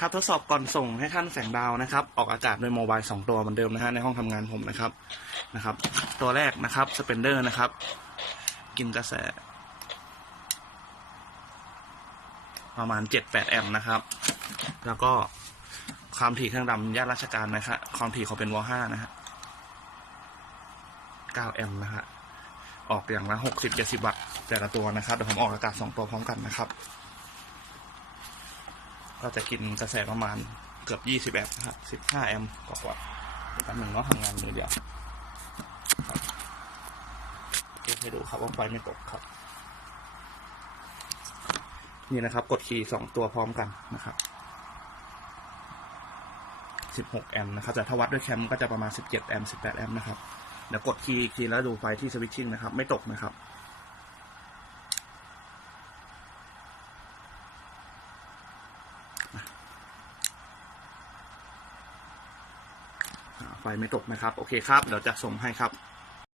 ครับทดสอบก่อนส่งให้ท่านแสงดาวนะครับ ออกอากาศโดยโมบายสองตัวเหมือนเดิมนะฮะในห้องทำงานผมนะครับนะครับ ตัวแรกนะครับสเปนเดอร์นะครับ กินกระแส ประมาณ7-8แปดแอมป์นะครับ แล้วก็ความถี่เครื่องดำย่านราชการนะครับความถี่เขาเป็นวอห้านะฮะ9แอมป์นะฮะออกอย่างละ60-70วัตต์แต่ละตัวนะครับเดี๋ยวผมออกอากาศสองตัวพร้อมกันนะครับ ก็จะกินกระแสประมาณเกือบ 20 แอมป์ครับ15 แอมป์กว่าๆแป๊บหนึ่งเนาะทำงานมือเดียวครับเก็บให้ดูครับว่าไฟไม่ตกครับ นี่นะครับ กดคีย์สองตัวพร้อมกันนะครับ 16 แอมป์นะครับ แต่ถ้าวัดด้วยแคมก็จะประมาณ 17 แอมป์18 แอมป์นะครับ เดี๋ยวกดคีย์อีกทีแล้วดูไฟที่สวิตชิ่งนะครับ ไม่ตกนะครับ อ่าไฟ ไม่ตกนะครับ โอเคครับ เดี๋ยวจะส่งให้ครับ